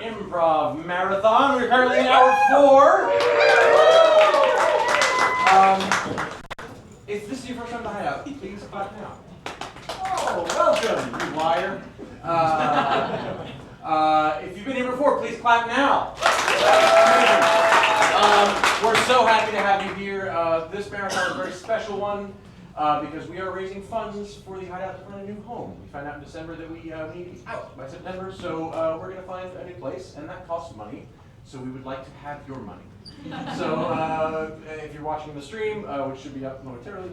Improv Marathon. We're currently in hour 4. If this is your first time to Hideout, please clap now. Oh, welcome, you liar. If you've been here before, please clap now. We're so happy to have you here. This marathon is a very special one because we are raising funds for the Hideout to find a new home. We found out in December that we need to be out by September, so we're going to find a new place, and that costs money. So we would like to have your money. So if you're watching the stream, which should be up momentarily,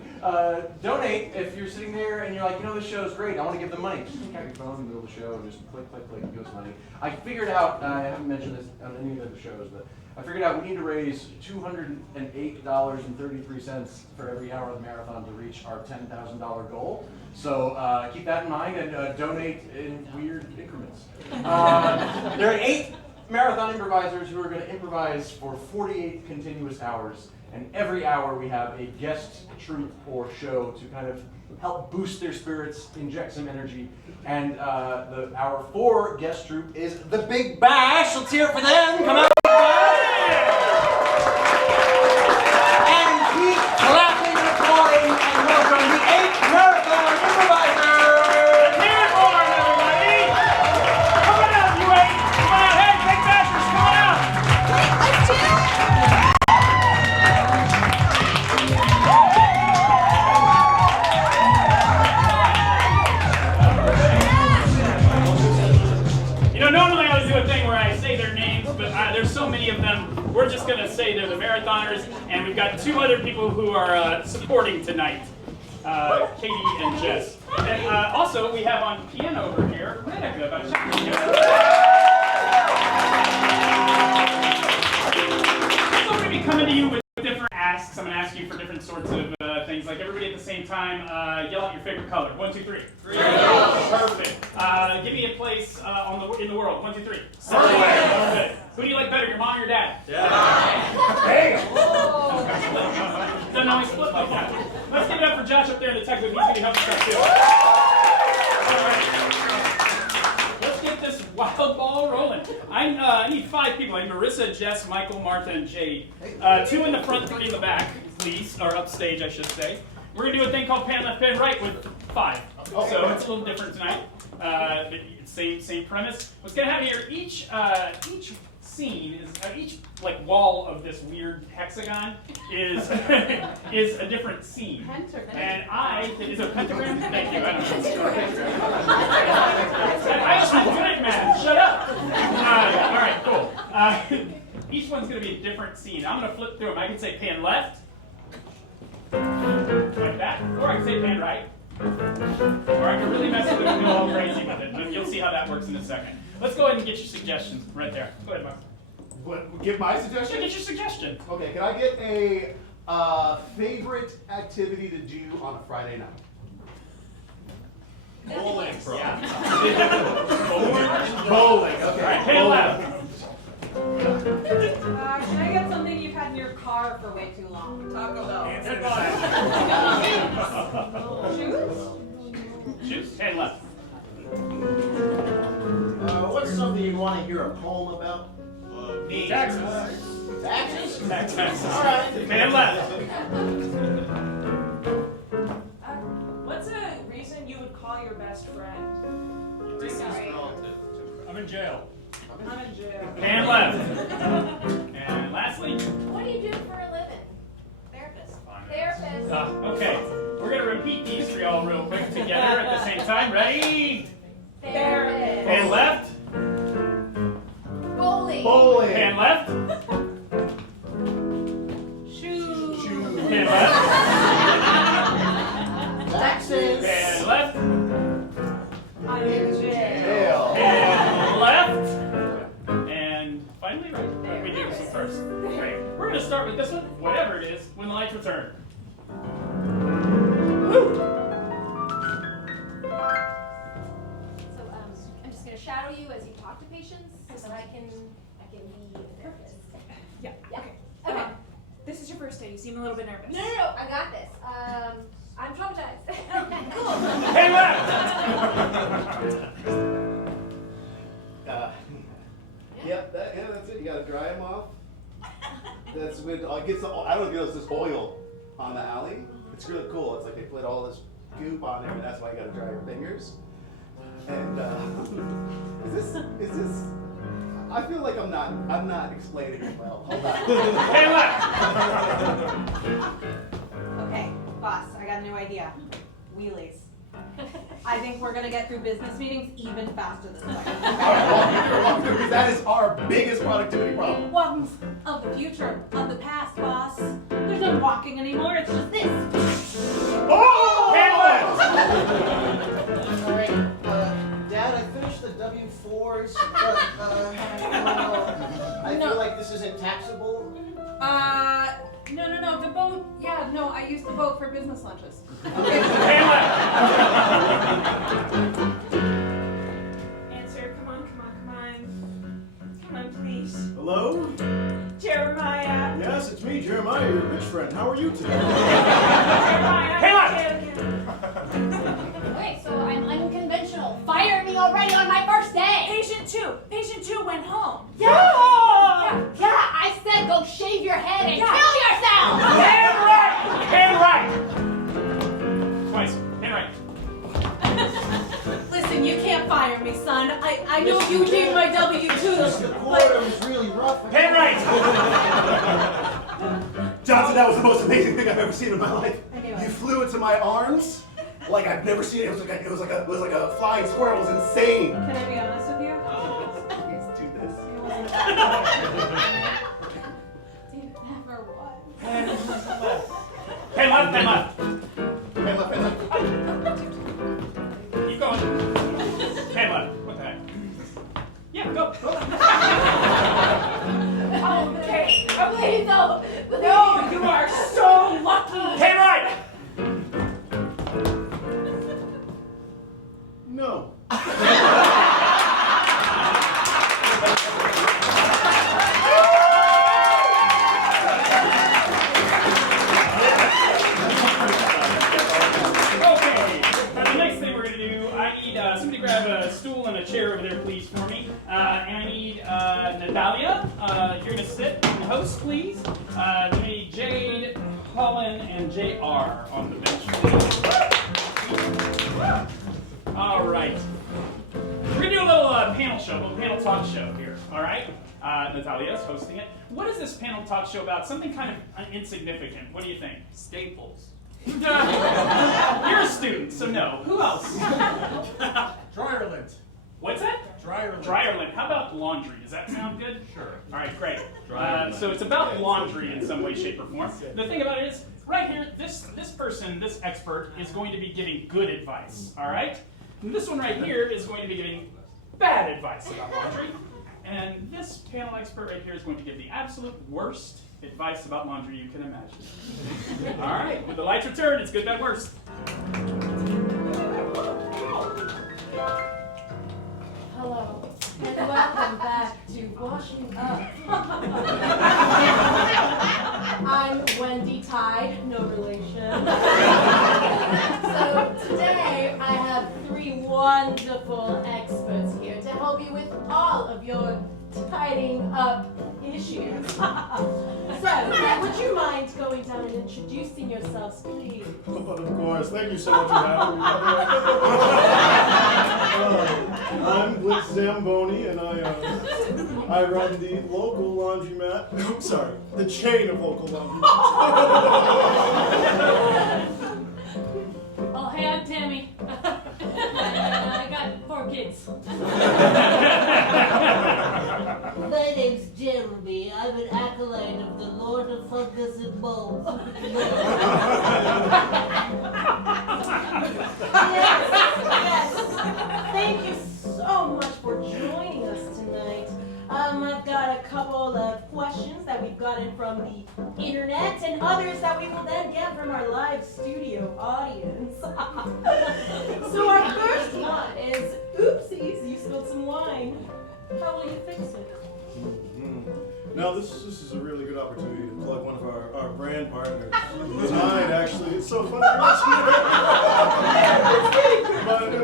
donate. If you're sitting there and you're like, you know, this show's great, I want to give them money. Just take out your phone in the middle of the show and just click, click, click, and give us money. I figured out, I haven't mentioned this on any of the shows, but I figured out we need to raise $208.33 for every hour of the marathon to reach our $10,000 goal. So keep that in mind and donate in weird increments. There are 8 marathon improvisers who are going to improvise for 48 continuous hours, and every hour we have a guest troupe or show to kind of help boost their spirits, inject some energy, and the hour 4 guest troupe is the Big Bash. Let's hear it for them. Come on, Big Bash! And keep clapping and applauding and welcome the 8 marathon improvisers. Here's one, everybody! Come on out, you 8! Come on out, hey, Big Bashers, come on out! Let's do it! You know, normally I would do a thing where I say their names, but there's so many of them, we're just going to say they're the marathoners, and we've got 2 other people who are supporting tonight, Katie and Jess. And also, we have on piano over here, Monica. So we're going to be coming to you with different asks. I'm going to ask you for different sorts of things, like everybody at the same time, yell out your favorite color. 1, 2, 3. Green. Perfect. Give me a place in the world. 1, 2, 3. Somewhere. Good. Who do you like better, your mom or your dad? Damn. Doesn't always split like that. Let's give it up for Josh up there in the tech booth. He's going to help us out too. All right. Let's get this wild ball rolling. I need 5 people. I need Marissa, Jess, Michael, Martha, and Jade. 2 in the front, 3 in the back, please, or upstage, I should say. We're going to do a thing called pan left, pan right with 5. So it's a little different tonight. Same premise. What's going to happen here? Each scene is each wall of this weird hexagon is is a different scene. Pentagram. And is it a pentagram? Thank you. I don't know. I'm good at math. Shut up. All right, cool. Each one's going to be a different scene. I'm going to flip through them. I can say pan left, like that, or I can say pan right, or I can really mess with it and go all crazy with it. And you'll see how that works in a second. Let's go ahead and get your suggestions right there. Go ahead, Mark. What, give my suggestion? Get your suggestion. Okay, can I get a favorite activity to do on a Friday night? Bowling. Yeah. Bowling, okay. All right, pan left. Can I get something you've had in your car for way too long? Taco Bell. Shoes. Pan left. What's something you want to hear a poem about? Me. Texas. Taxes? Texas. All right. Pan left. What's a reason you would call your best friend? I'm in jail. I'm in jail. Pan left. And lastly. What do you do for a living? Therapist. Therapist. Okay. We're going to repeat these for y'all real quick together at the same time. Ready? Therapist. Pan left. Bowling. Bowling. Pan left. Shoes. Pan left. Taxes? Pan left. I'm in jail. Jail. Pan left. And finally, right. We do this one first. Okay. We're going to start with this one, whatever it is, when the lights return. Woo! So I'm just going to shadow you as you talk to patients so that I can be a therapist. Yeah. Yeah. Okay. Okay. This is your first day. You seem a little bit nervous. No, I got this. I'm traumatized. Okay, cool. Pan left. that's with gets the, I don't know if you know, it's this oil on the alley. It's really cool. It's like they put all this goop on there, and that's why you gotta dry your fingers. And is this? I feel like I'm not explaining it well. Hold on. Okay, boss, I got a new idea. Wheelies. I think we're gonna get through business meetings even faster this way. Walk through, because that is our biggest productivity problem. Welcome of the future, of the past, boss. There's no walking anymore, it's just this. Oh! Alright, Dad, I finished the W-4s, but, I feel like this isn't taxable. No, the boat, yeah, no, I used the boat for business lunches. Answer, come on. Come on, please. Hello? Jeremiah. Yes, it's me, Jeremiah, your rich friend. How are you today? Jeremiah. Wait, so I'm unconventional. Fire me already on my first day. Patient two went home. Yeah, I said go shave your head and kill yourself. Hand right! Twice. Hand right. Listen, you can't fire me, son. I know you need my W-2s, The but quarter was really rough. Hand right! Johnson, that was the most amazing thing I've ever seen in my life. I knew it. You flew into my arms like I've never seen it. It was like a flying squirrel. It was insane. can I be honest with you? Let's do this. It wasn't It never was. Hand left. Hey, look. Keep going. Hand left. What the heck? Yeah, go. Okay, no. No, you are so lucky. Hand right! No. Okay, now the next thing we're going to do, I need somebody grab a stool and a chair over there, please, for me. And I need Natalia. You're going to sit and host, please. We need Jade, Holland, and JR on the bench, please. All right. We're going to do a little panel show, a little panel talk show here, all right? Natalia's hosting it. What is this panel talk show about? Something kind of insignificant. What do you think? Staples. You're a student, so no. Who else? Dryer lint. What's that? Dryer lint. Dryer lint. How about laundry? Does that sound good? Sure. All right, great. Dryer So it's about laundry in some way, shape, or form. The thing about it is, right here, this person, this expert, is going to be giving good advice. All right. And this one right here is going to be giving bad advice about laundry. And this panel expert right here is going to give the absolute worst advice about laundry you can imagine. All right. When the lights return, it's good, bad, worst. Hello, and welcome back to Washing Up. I'm Wendy Tide, no relation. So today I have three wonderful experts here to help you with all of your tidying up issues. So, would you mind going down and introducing yourselves, please? Of course. Thank you so much for having me. I'm Blitz Zamboni, and I run the local laundromat. Sorry, the chain of local laundromats. Oh, hey, I'm Tammy. I got 4 kids. My name's Jeremy. I'm an acolyte of the Lord of Fungus and Mold. Yes. Thank you so much for joining us tonight. I've got a couple of questions that we've gotten from the internet and others that we will then get from our live studio audience. So our first one is, oopsies, you spilled some wine. How will you fix it? Now, this is a really good opportunity to plug one of our brand partners. Tide, actually. It's so funny.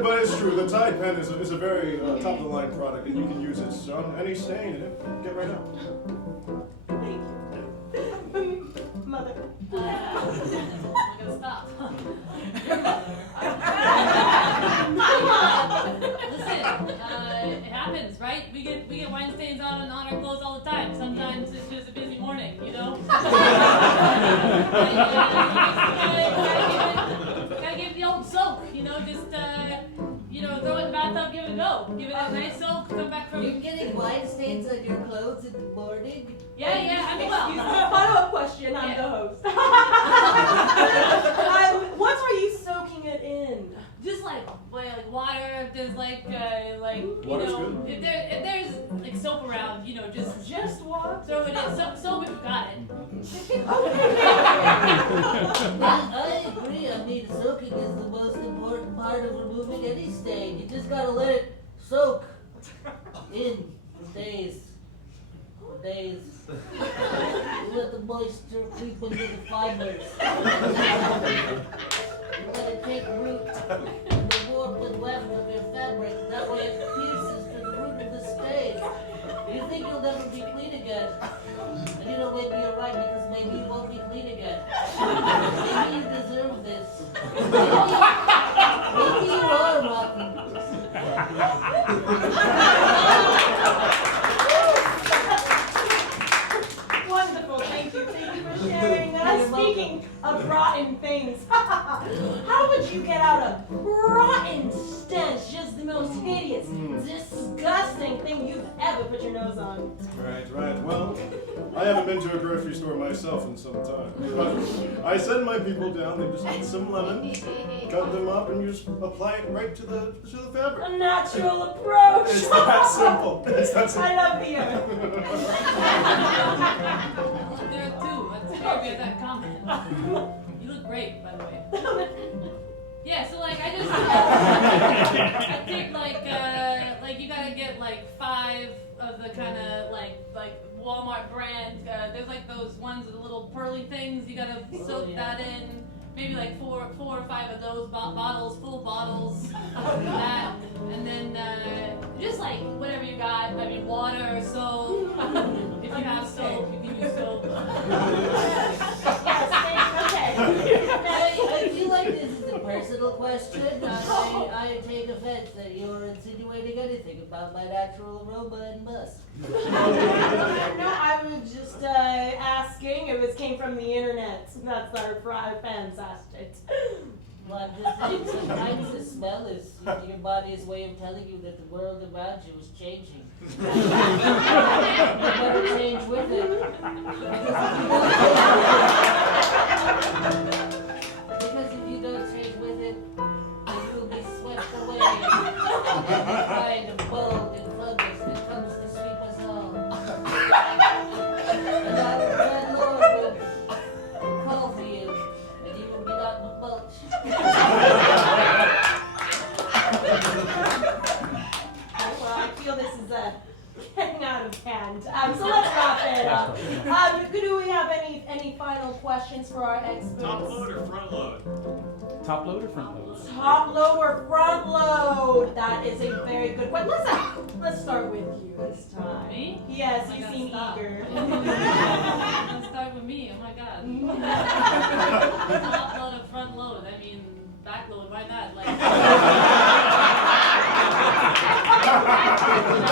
But it's true. The Tide pen is a very top-of-the-line product, and you can use it on any stain and get right out. Thank you. Gotta give it the old soak, just throw it in the bathtub, give it a go. Give it a nice soak, come back from. You're getting wine stains on your clothes in the morning? Yeah, I mean, Excuse me, well. follow-up question, I'm Yeah. the host. What are you soaking it in? Just like water, if there's Water's good. if there's like soap around, Just water? throw it in. Soap if you got it. Well, I agree. I mean, soaking is the most important part of removing any stain. You just gotta let it soak in for days. For days. You let the moisture creep into the fibers. You let it take root in the warp and weft of your fabric. That way it pierces to the root of the stain. You think you'll never be clean again. And maybe you're right, because maybe you won't be clean again. Maybe you deserve this. Maybe you are rotten. Wonderful, thank you for sharing. Speaking of rotten things, how would you get out a rotten stench? Just the most hideous, disgusting thing you've ever put your nose on. Right. Well, I haven't been to a grocery store myself in some time. But I send my people down, they just need some lemon, cut them up, and you just apply it right to the fabric. A natural approach. It's that simple. It's that simple. I love the earth. There too. Let's get that comment. You look great, by the way. Yeah, so I take you gotta get 5 of the kind of like Walmart brand. There's those ones with the little pearly things. You gotta soak that in. Maybe 4 or 5 of those bottles, full bottles of that, and then just whatever you got. I mean, water, soap. If you have soap, you can use soap. Okay. I feel like this is a personal question. I take offense that you're insinuating anything about my natural aroma and musk. No, I was just asking if it came from the internet. That's our fans asked it. Well, I'm just saying, sometimes the smell is your body's way of telling you that the world around you is changing. You better change with it. Because if you don't change with it, you will be swept away in the kind of mold and fungus that comes to sweep us all. And our landlord will call for you, and you will be out in the mulch. Well, I feel this is getting out of hand. So let's wrap it up. Do we have any final questions for our experts? Top load or front load? Top load or front load? Top load or front load? That is a very good one. Let's start with you this time. Me? Yes, Oh my you God, seem stop. eager. Let's start with me. Oh my god. Top load or front load? I mean, back load. Why not?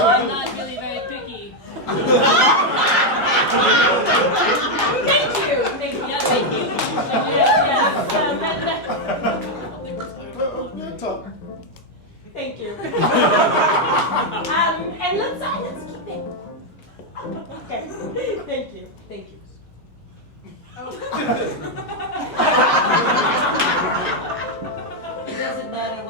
I'm not really very picky. Thank you. Yeah, thank you. Thank you. And let's keep it. Okay. Thank you. It doesn't matter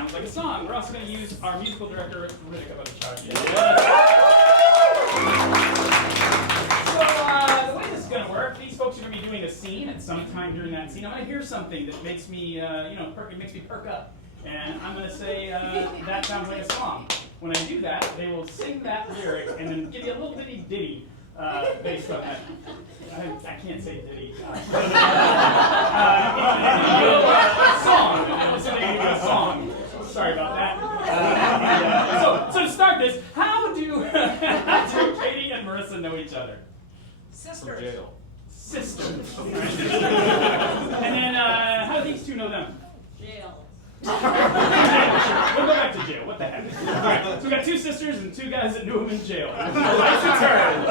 sounds like a song. We're also going to use our musical director, Ritika Bhattacharya. So the way this is going to work, these folks are going to be doing a scene, and sometime during that scene, I'm going to hear something that makes me, it makes me perk up. And I'm going to say, that sounds like a song. When I do that, they will sing that lyric and then give you a little bitty ditty based on that. I can't say ditty. Song. It's a song. Sorry about that. So to start this, how do Katie and Marissa know each other? Sisters. Sisters. And then how do these two know them? Jail. We'll go back to jail. What the heck? All right. So we got two sisters and two guys that knew him in jail. Let's return.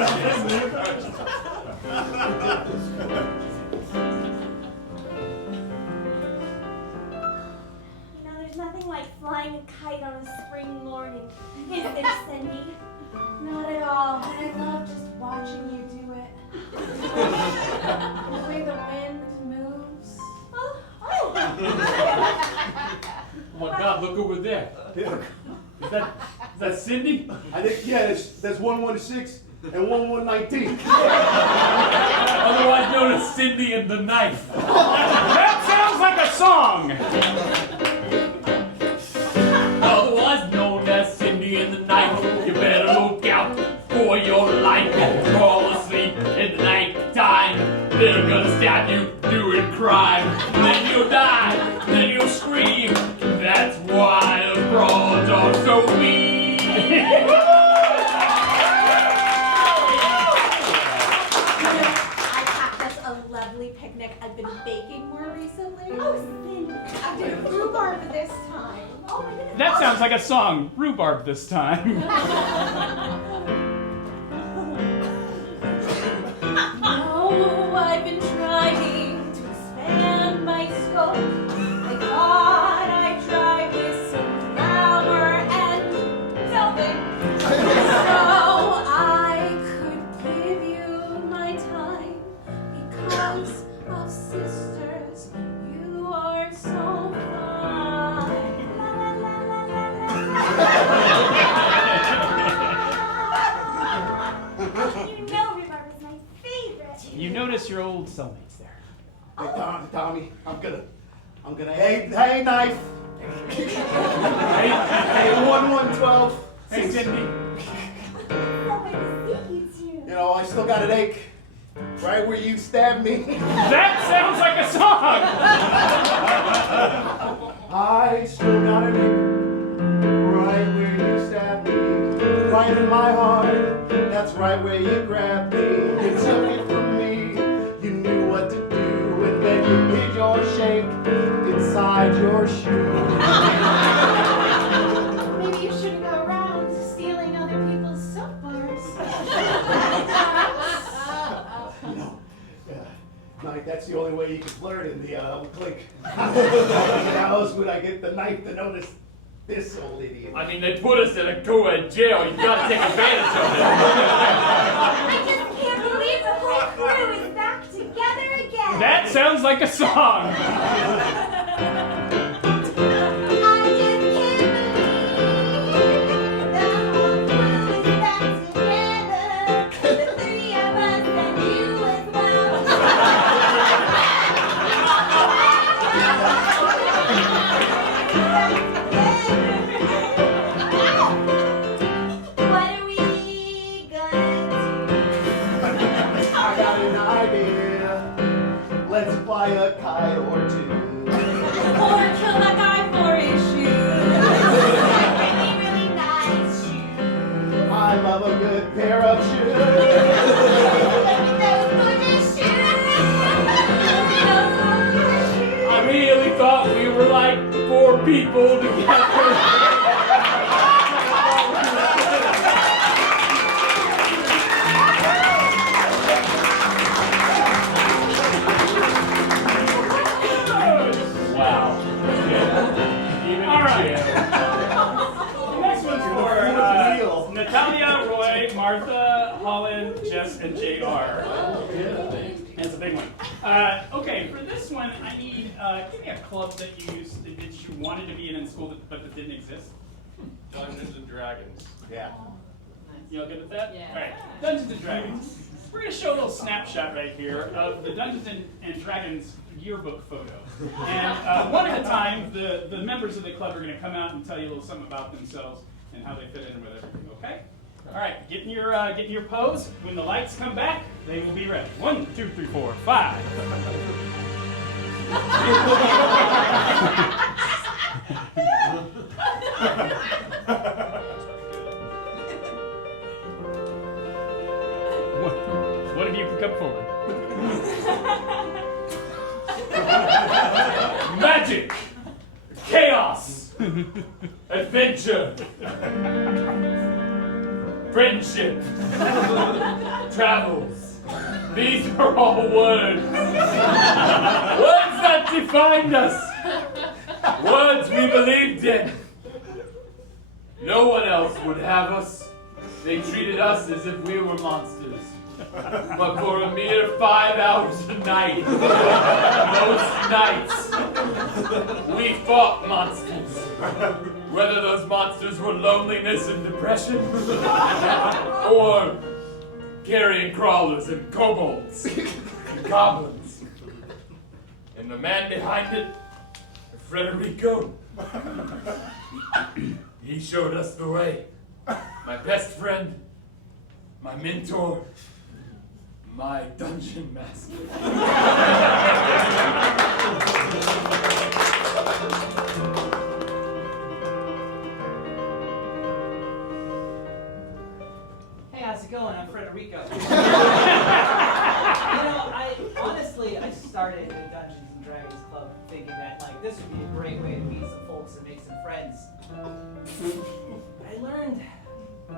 There's nothing like flying a kite on a spring morning, is it, Cindy? Not at all. And I love just watching you do it. The way the wind moves. Oh! Oh my God, look over there. Is that Cindy? I think, yeah, that's 116 and 1119. Otherwise known as Cindy and the Knife. That sounds like a song. Otherwise known as Cindy and the Knife. You better look out for your life. Fall asleep in the night time. They're gonna stab you doing crime. Then you'll die. Then you'll scream. That's why the broads are so mean. I packed us a lovely picnic. I've been baking more recently. Oh, Cindy, I did rhubarb this time. Oh my goodness. That sounds like a song. Rhubarb this time. Oh, I've been trying to expand my scope. I thought I'd try with some flour and velvet. So I could give you my time because of sisters. You are so fine. La la la la la la. You know rhubarb is my favorite. You notice your old cellmates there. Hey, Tommy, I'm gonna, hey, knife. hey, 1112. Hey, Cindy. Lovely to see you two. You know, I still got an ache right where you stabbed me. That sounds like a song. I still got an ache right where you stabbed me. Right in my heart, that's right where you grabbed me. You took it from me, you knew what to do, and then you hid your shake inside your shoe. Maybe you shouldn't go around stealing other people's soap bars. Knife, that's the only way you can flirt in the clique. How else would I get the knife to notice this old idiot? I mean, they put us in a jail. You gotta take advantage of it. I just can't believe the whole crew is back together again. That sounds like a song. Let's fly a kite or two. Or kill that guy for his shoes. Really, really nice shoes. I love a good pair of shoes. Those gorgeous shoes. Those gorgeous shoes. I really thought we were like 4 people together. All right. Next one's for Natalia, Roy, Martha, Holland, Jess, and JR. That's a big one. Okay, for this one, I need, give me a club that you wanted to be in school but that didn't exist. Dungeons and Dragons. Yeah. You all good with that? Yeah. All right, Dungeons and Dragons. We're going to show a little snapshot right here of the Dungeons and Dragons yearbook photo. And one at a time, the members of the club are going to come out and tell you a little something about themselves and how they fit in with everything, okay? All right, get in your pose. When the lights come back, they will be ready. 1, 2, 3, 4, 5. One of you can come forward. Magic, chaos, adventure, friendship, travels. These are all words. Words that defined us. Words we believed in. No one else would have us. They treated us as if we were monsters. But for a mere 5 hours a night, most nights, we fought monsters. Whether those monsters were loneliness and depression, or carrion crawlers and kobolds and goblins. And the man behind it, Frederico, he showed us the way. My best friend, my mentor, my dungeon master. Hey, how's it going? I'm Frederico. I started the Dungeons and Dragons Club thinking that this would be a great way to meet some folks and make some friends. I learned a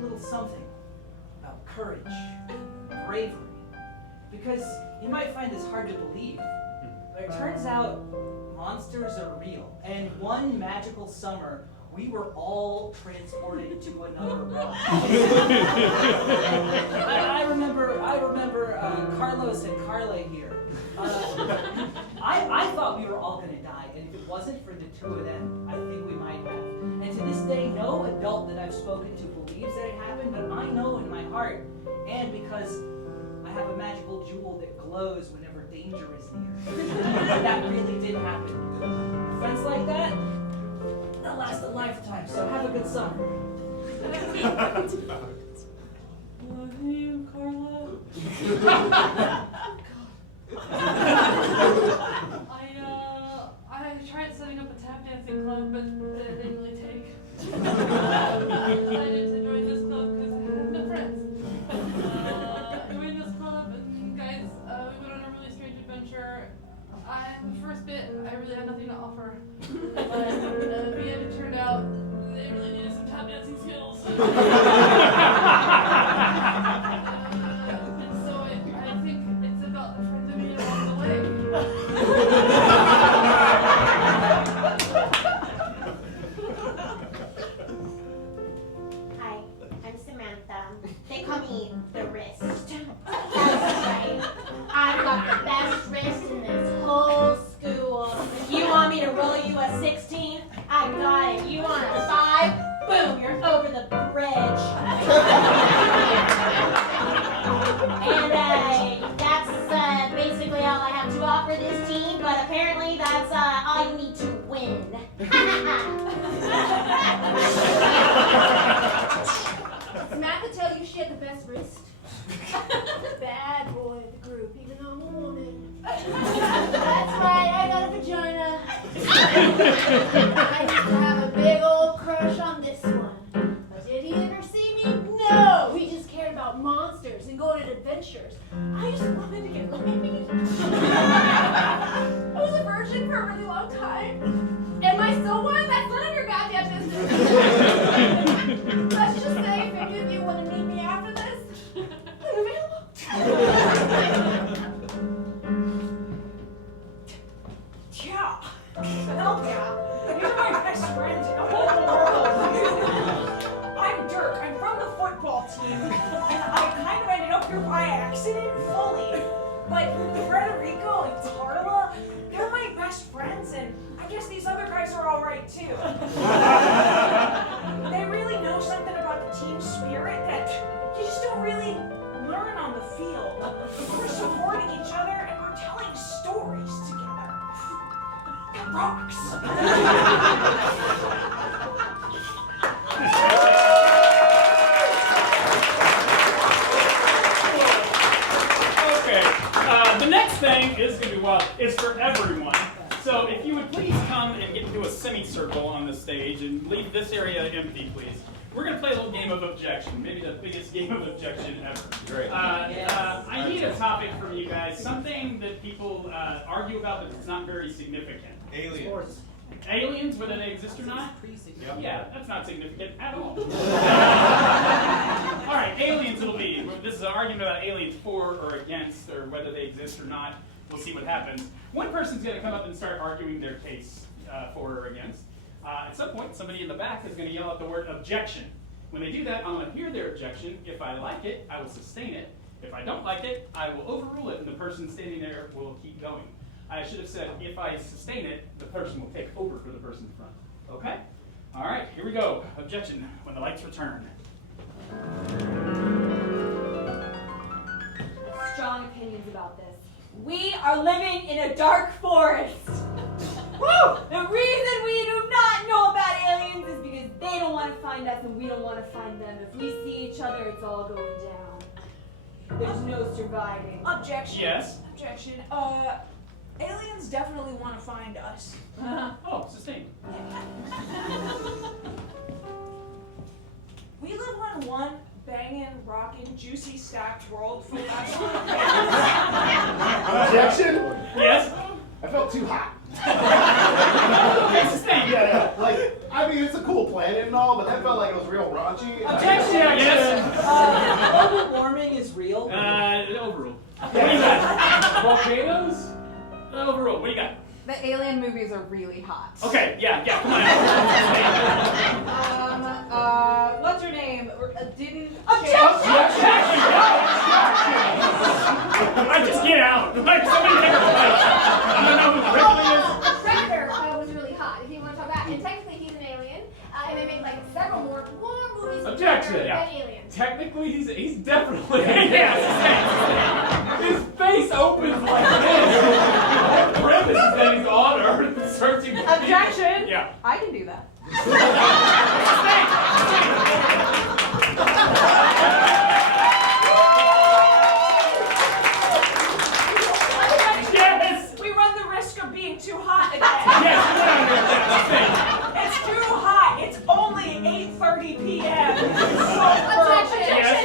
little something about courage, bravery, because you might find this hard to believe, but it turns out monsters are real. And one magical summer, we were all transported to another realm. I remember Carlos and Carla here. I thought we were all going to die, and if it wasn't for the two of them, I think we might have. And to this day, no adult that I've spoken to believes that it happened, but I know in my heart, and because I have a magical jewel that glows whenever danger is near, that really did happen. Friends like that last a lifetime, so have a good summer. Love you, Carla. I tried setting up a tap dancing club, but it didn't really take. I decided to join this club because I have no friends. Joined this club, and guys, we went on a really strange adventure. The first bit, I really had nothing to offer. But at the end, it turned out they really needed some tap dancing skills. And so I think it's about the friends I made along the way. Hi, I'm Samantha. They call me the wrist. That's right. I've got the best wrist in this whole school. You want me to roll you a 16? I got it. You want a 5? Boom, you're over the bridge. objection. Leave this area empty, please. We're going to play a little game of objection, maybe the biggest game of objection ever. Great. I need a topic from you guys, something that people argue about but it's not very significant. Aliens. Aliens, whether they exist or not? Yep. Yeah, that's not significant at all. All right, aliens it'll be. This is an argument about aliens for or against, or whether they exist or not. We'll see what happens. One person's going to come up and start arguing their case for or against. At some point, somebody in the back is going to yell out the word objection. When they do that, I'm going to hear their objection. If I like it, I will sustain it. If I don't like it, I will overrule it, and the person standing there will keep going. I should have said, if I sustain it, the person will take over for the person in front. Okay? All right, here we go. Objection, when the lights return. Strong opinions about this. We are living in a dark forest. Woo! The reason we do not know about aliens is because they don't want to find us and we don't want to find them. If we see each other, it's all going down. There's no surviving. Objection. Yes? Objection. Aliens definitely want to find us. Oh, sustain. We live on one banging, rockin', juicy, stacked world full of Objection? Yes? I felt too hot. Okay, sustain. Yeah. Like, I mean, it's a cool planet and all, but that felt like it was real raunchy. Objection! Yes? Global warming is real. Overruled. What do you got? Volcanoes? Overruled. What do you got? The alien movies are really hot. Okay, yeah, come on. What's her name? Didn't. I just get out. Like, somebody take her place. I don't know who Ripley is. Predator was really hot, if you want to talk about. And technically he's an alien. And they made like several more movies with Objection. Predator Yeah. than aliens. Technically, he's definitely. Yeah, His face opens like this. The premise is that he's on Earth searching for Objection! Yeah. I can do that. Yes! We run the risk of being too hot again. Yes, come on, It's too hot. It's only 8:30 p.m. Objection. Yes.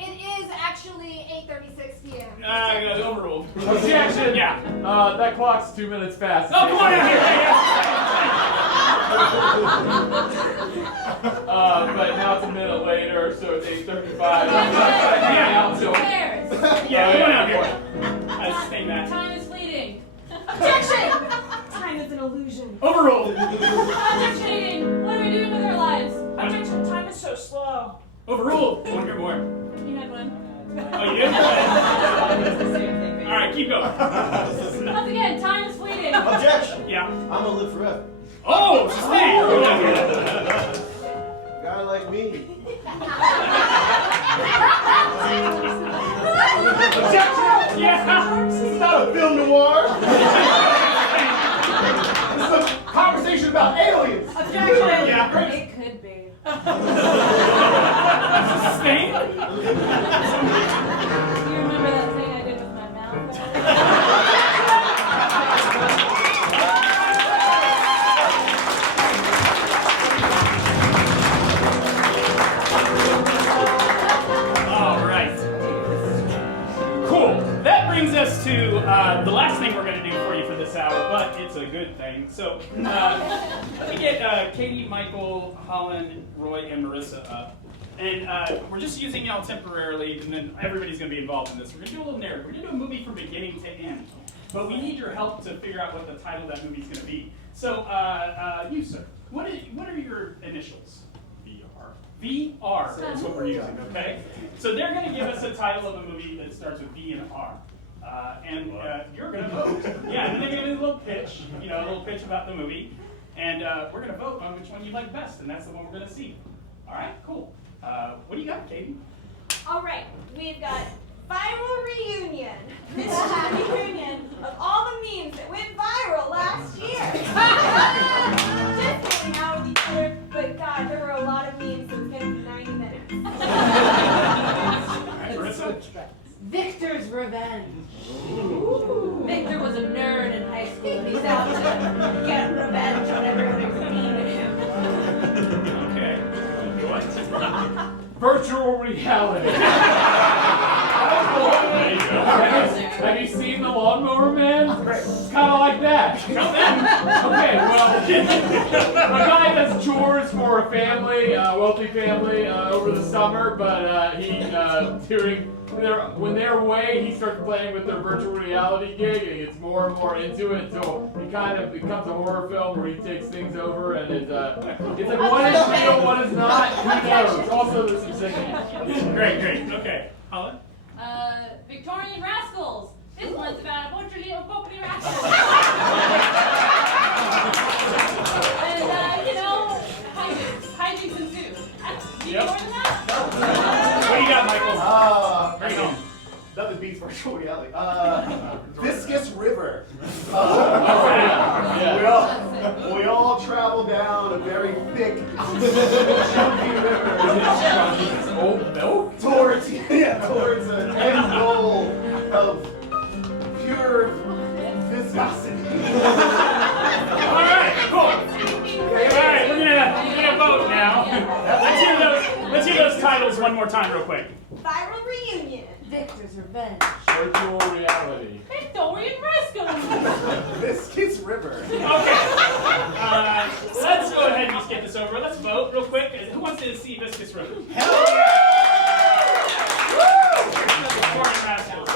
It is actually 8:36 p.m. Overruled. Objection. Yeah. That clock's 2 minutes fast. Oh, come on out here. But now it's a minute later, so it's 8:35. Yeah. So. Who cares? Yeah, come on out here. I sustain that. Time is fleeting. Objection! Time is an illusion. Overruled. Objection. What are we doing with our lives? Objection. Time is so slow. Overruled. I want to hear more. You had one. Oh, you did? It's the same thing. All right, keep going. Once again, time is fleeting. Objection! Yeah. I'm gonna live forever. Oh, sustain. A guy like me. Objection! Yeah. This is not a film noir. This is a conversation about aliens. Objection! Yeah. It could be. Sustain. You remember that thing I did with my mouth? All right. Cool. That brings us to the last thing we're going to do for you for this hour, but it's a good thing. So let me get Katie, Michael, Holland, Roy, and Marissa up. And we're just using y'all temporarily, and then everybody's going to be involved in this. We're going to do a little narrative. We're going to do a movie from beginning to end. But we need your help to figure out what the title of that movie is going to be. So, you, sir, what are your initials? VR is what we're using, okay? So they're going to give us a title of a movie that starts with V and R. And you're going to vote. Yeah, and then they're going to do a little pitch, a little pitch about the movie. And we're going to vote on which one you like best, and that's the one we're going to see. All right, cool. What do you got, Katie? All right, we've got Viral Reunion. This is a reunion of all the memes that went viral last year. Just hanging out with each other, but God, there were a lot of memes, so it's gonna be 90 minutes. All right, Marissa? Victor's Revenge. Victor was a nerd in high school and he's out to get revenge on everyone who's mean to him. virtual reality. Have you seen The Lawnmower Man? It's kind of like that. Okay, well, a guy does chores for a family, a wealthy family, over the summer, but when they're away, he starts playing with their virtual reality gig, and he gets more and more into it until he kind of becomes a horror film where he takes things over, and it's like one is real, one is not. Who knows? Also, there's some singing. Great. Okay. Holland? Victorian Rascals. This one's about a bunch of little puppy rascals. And, hijinks ensue. Need more than that? What do you got, Michael? Bring it on. Nothing beats virtual reality. Viscous River. We all travel down a very thick, chunky river. Old milk? Towards an end goal of pure viscosity. Alright, cool. Alright, we're gonna vote now. Let's hear those titles one more time real quick. Viral reunion. Victor's Revenge. Virtual reality. Victorian Rascals. Viscous River. Okay. Let's go ahead and just get this over. Let's vote real quick. Who wants to see Viscous River? Hell yeah! Victorian Rascals.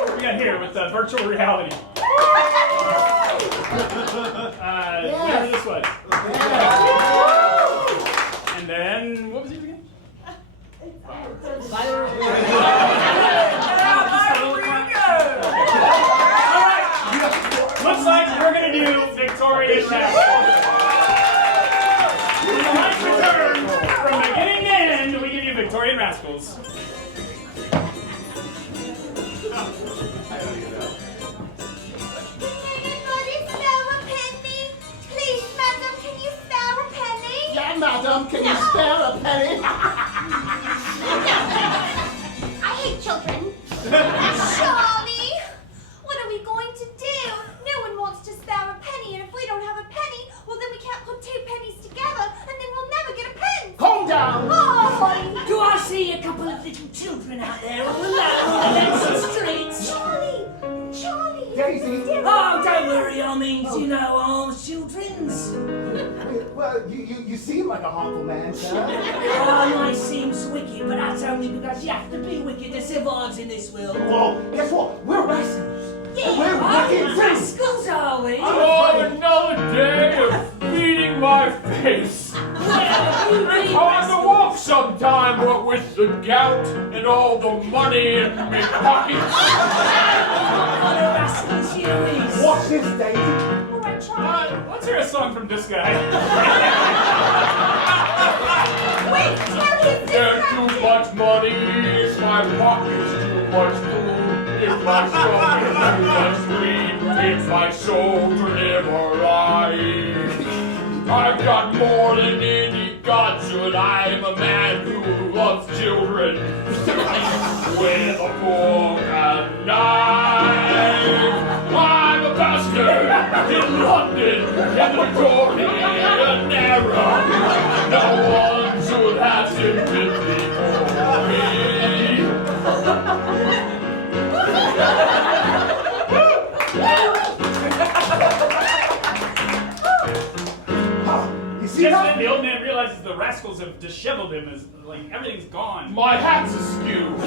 What we got here with virtual reality? Whatever this was. And then, what was it again? Alright, looks like we're gonna do Victorian Rascals. In the last return, from beginning to end, we give you Victorian Rascals. Yeah, madam, can you spare a penny? I hate children. Charlie, what are we going to do? No one wants to spare a penny, and if we don't have a penny, well then we can't put two pennies together, and then we'll never get a pen. Calm down. Oh, Do I see a couple of little children out there all alone on the empty streets? Charlie, Daisy. Oh, don't worry, I mean, you know, arms children's. Well, you seem like a harmful man, sir. Oh, I might seem wicked, but that's only because you have to be wicked to survive in this world. Well, guess what? We're rascals. Yeah, We're wicked too. rascals, are we? Oh, another day of feeding my face. It's hard to walk sometime, what with the gout and all the money in my pockets. What a rascals you is. Watch this, Daisy. Let's hear a song from this guy. wait, tell him this. There's too much money, my pocket's too much food. If my stomach is too much sweet, if my shoulder never right. I've got more than any god should. I'm a man who loves children. With a fork and knife. I'm a bastard in London in the Victorian era. No one should have sympathy for me. You see Yes, that? then the old man realizes the rascals have disheveled him as like everything's gone. My hat's askew. Oh,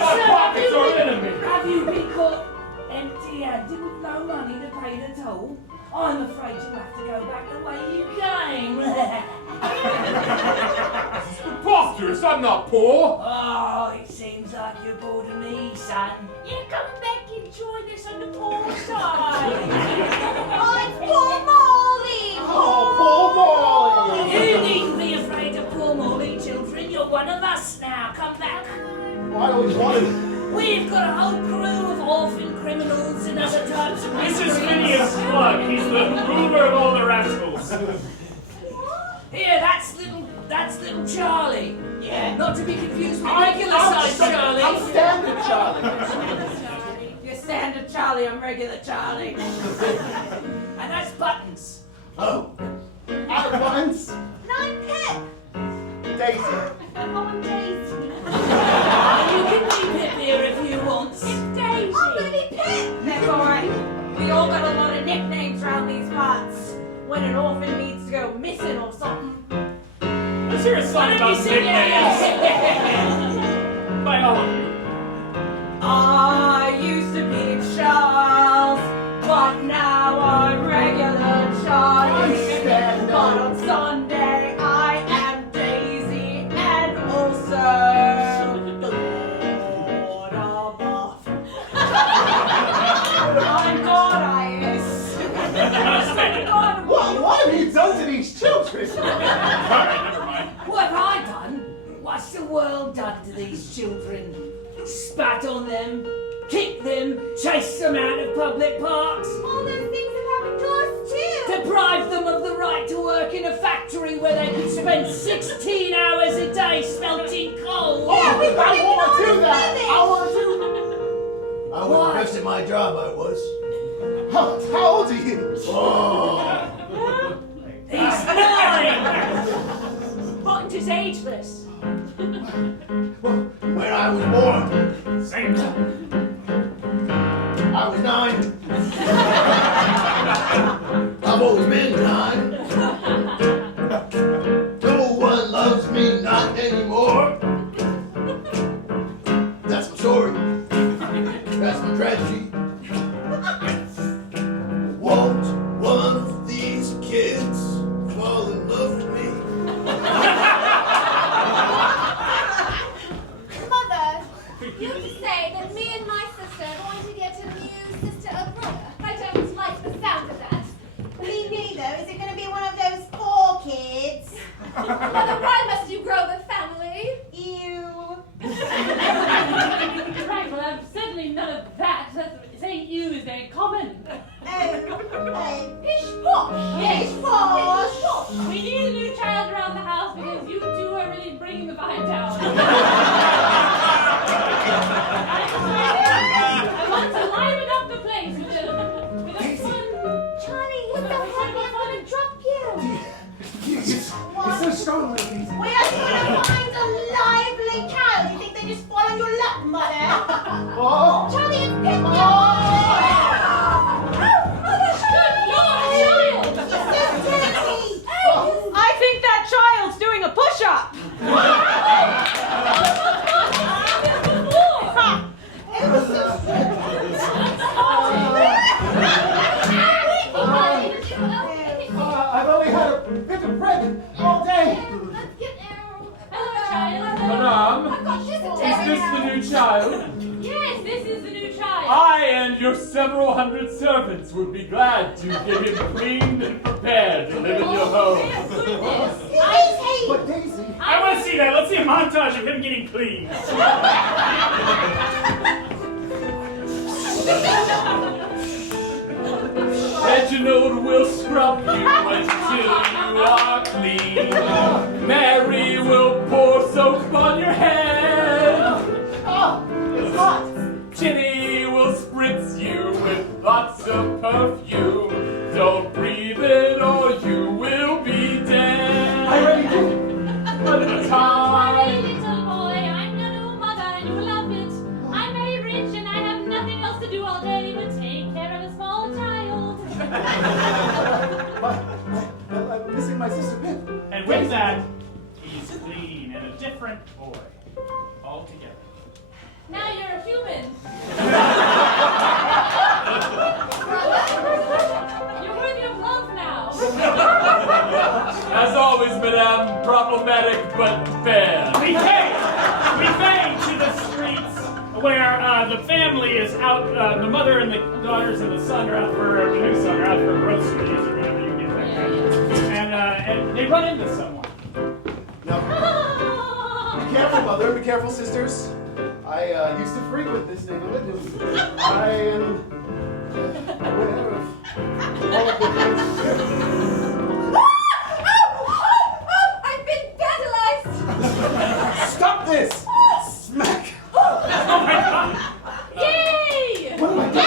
My pockets are enemy. have you been caught empty-handed with no money to pay the toll? I'm afraid you'll have to go back the way you came. Preposterous, I'm not poor. Oh, it seems like you're bored of me, son. You come back and join us on the poor side. Oh, it's poor Molly. Oh, poor boy. You needn't be afraid of poor Molly, children. You're one of us now. Come back. I always wanted. We've got a whole crew of orphan criminals and other types of This is miscreants. Phineas Plug. He's the ruler of all the rascals. Here, that's little Charlie. Yeah, not to be confused with regular size Charlie. I'm standard Charlie. You're standard Charlie, I'm regular Charlie. And that's Buttons. Oh. song about nicknames. By all of you. I used to be Charles, but now I'm regular Charlie. But on Sunday I am Daisy and also the Lord above. I'm Godias. What have you done to these children? Alright, never mind. What have I done? What's the world done to these children? Spat on them, kicked them, chased them out of public parks, All those things have happened to us too. deprived them of the right to work in a factory where they could spend 16 hours a day smelting coal. Yeah, we I want to do that. living. I want to. I was the best at my job, I was. How old are you? He's 9! Buttoned is ageless. When I was born, Same time. I was 9. I've always been 9. No one loves me, not anymore. That's my story. That's my tragedy. Won't one of these kids fall in love with me? Mother, you have to say that me and my sister are going to get a new sister or brother. I don't like the sound of that. Me neither. Is it going to be one of those 4 kids? Mother, why must you grow the family? You. Right, well, I'm certainly none of that. Saying you is very common. Pish posh. Pish posh. We need a new child around the house because you two are really bringing the vibe down. I want to liven up the place with a fun. Charlie, what the heck? I'm going to drop you. You're so strong, ladies. We are going to find a lively cow. You think they just fall on your lap, Mother? Oh. Charlie, it's picked up. I think that child's doing a push-up. I've only had a bit of bread all day. Hello, child. Madame, is this the new child? Yes, this is the new child. I and your several hundred servants would be glad to get him cleaned and prepared to live in your home. But Daisy. I want to see that. Let's see a montage of him getting clean. Reginald will scrub you until you are clean. Mary will pour soap on your head. Oh, it's hot. Ginny will spritz you with lots of perfume. Don't breathe it or you will be dead. I already did. But it's Sorry, time. little boy, I'm your new mother and you will love it. I'm very rich and I have nothing else to do all day but take care of a small child. I'm missing my sister Pip. And with that, he's clean and a different boy. Altogether. Now you're a human. You're worthy of love now. As always, madame, problematic but fair. We fade to the streets where the family is out, the mother and the daughters and the son are out for, the new son are out for groceries or whatever you get that. And they run into someone. No. Be careful, mother. Be careful, sisters. I used to frequent this neighborhood. I am aware of all of the I've been vandalized. Stop this! Smack! Oh my god! Yay! What am I doing?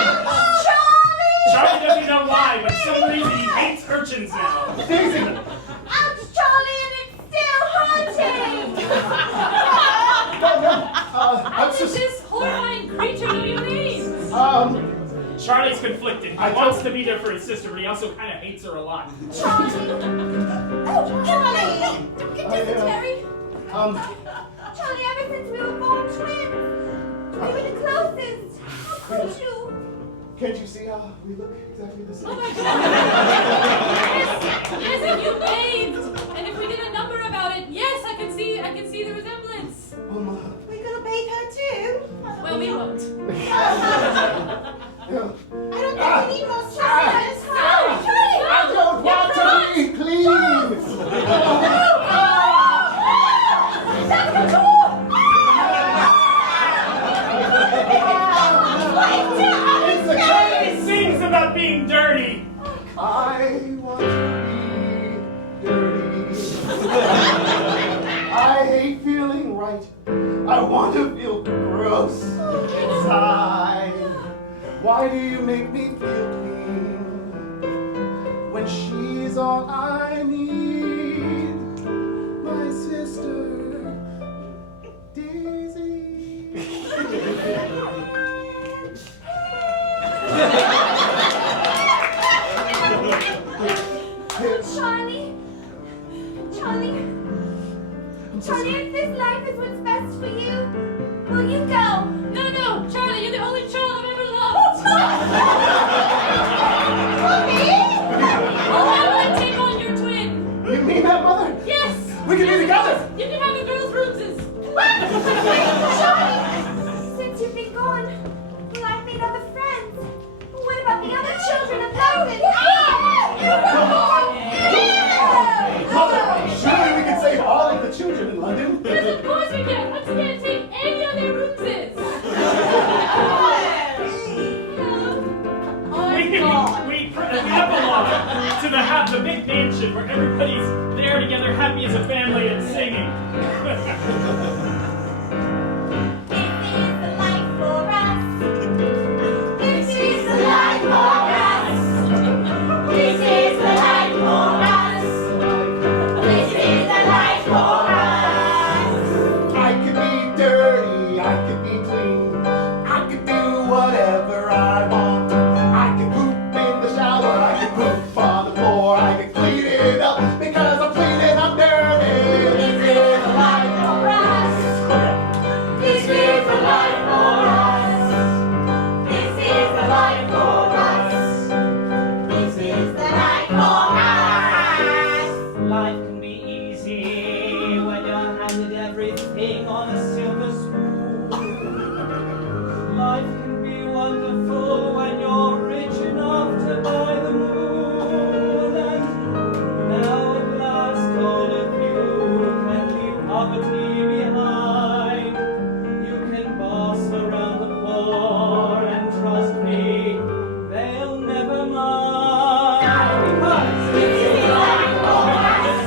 Charlie doesn't know why, but for some reason he hates urchins now. Daisy! Ouch, Charlie, and it's still haunting. No. How does this horrifying creature know your name? Charlie's conflicted. He wants to be there for his sister, but he also kind of hates her a lot. Charlie. Oh, Charlie. Don't get dysentery. Charlie, ever since we were born twins, we were the closest. How could you? Can't you see how we look exactly the same? Oh my God! Yes, and you bathed, and if we did a number about it, yes, I can see the resemblance. Oh my. We're gonna bathe her too. Well, we won't. I don't think we need more Charlie. Charlie! I don't want to be clean! That's the door! It sings about being dirty. I want to be dirty. I hate feeling right. I want to feel gross inside. Why do you make me feel clean when she's all I need? My sister, Daisy. Charlie, if this life is what's best for you, will you go? No, Charlie, you're the only child I've ever loved. Mommy? Oh, why would I take on your twin? You mean that, Mother? Yes. We can be together. You can have the girls' roses. Charlie, since you've been gone, well, I've made other friends. What about the other children of London? Mother, surely we can save all of the children in London. Yes, of course we can. Once again, take any of their roses. We epilogue to the big mansion where everybody's there together, happy as a family and singing. This is the life for us. This is the life for us. This is the life for us. I could be dirty, I could be clean, I could do whatever I want. I could poop in the shower, I could poop on the floor, I could clean it up because I'm clean and I'm dirty. This is the life for us. This is the life for us. This is the life for us. This is the life for us. Life can be easy when you're handed everything on a silver spoon. Life can be wonderful when you're rich enough to buy the moon. And now at last all of you can leave poverty behind. You can boss around the poor and trust me, they'll never mind. Because This is the life for us.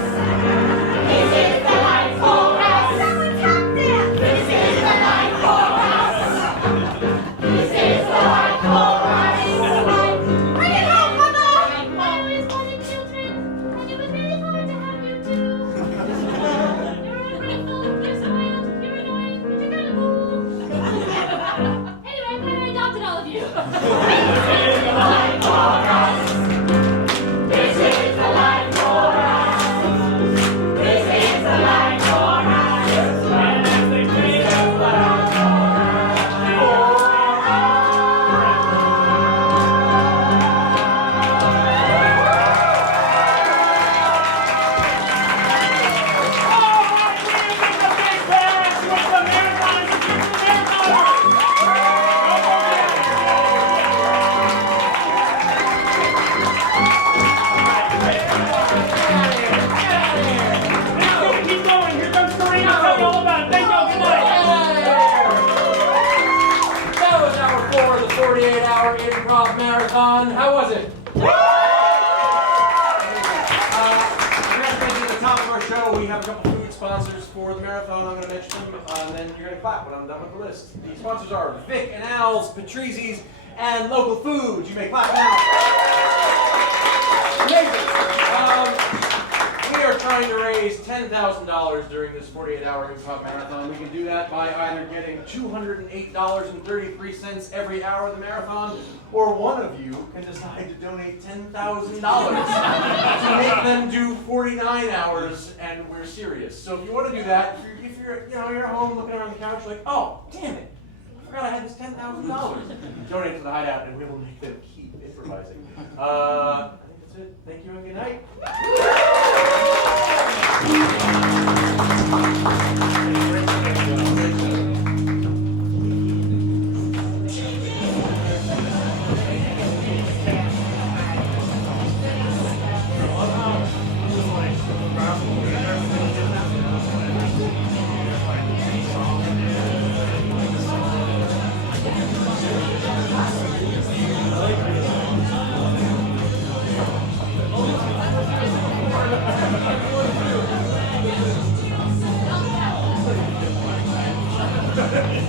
This is the life for us. Someone tap there. This is the life for us. This is the life for us. Bring it home, Mother. I always wanted children, and it was very hard to have you two. You're ungrateful, you're so you're annoying, but you're kind of cool. Anyway, I'm glad I adopted all of you. This is the life for us. This is the life for us. And as they fade keep going. Here comes Karina. Tell you all about it. Thank y'all. Good night. That was hour 4 of the 48-hour improv marathon. How was it? We're going to mention at the top of our show, we have a couple food sponsors for the marathon. I'm going to mention them, and then you're going to clap when I'm done with the list. The sponsors are Vic and Al's, Patrizzi's, and Local Foods. You may clap now. Amazing. We are trying trying to raise $10,000 during this 48-hour hip hop marathon, we can do that by either getting $208.33 every hour of the marathon, or one of you can decide to donate $10,000 to make them do 49 hours, and we're serious. So if you want to do that, if you're you're at home looking around the couch like, oh, damn it, I forgot I had this $10,000. Donate to the Hideout, and we will make them keep improvising. I think that's it. Thank you and good night. Ha ha ha!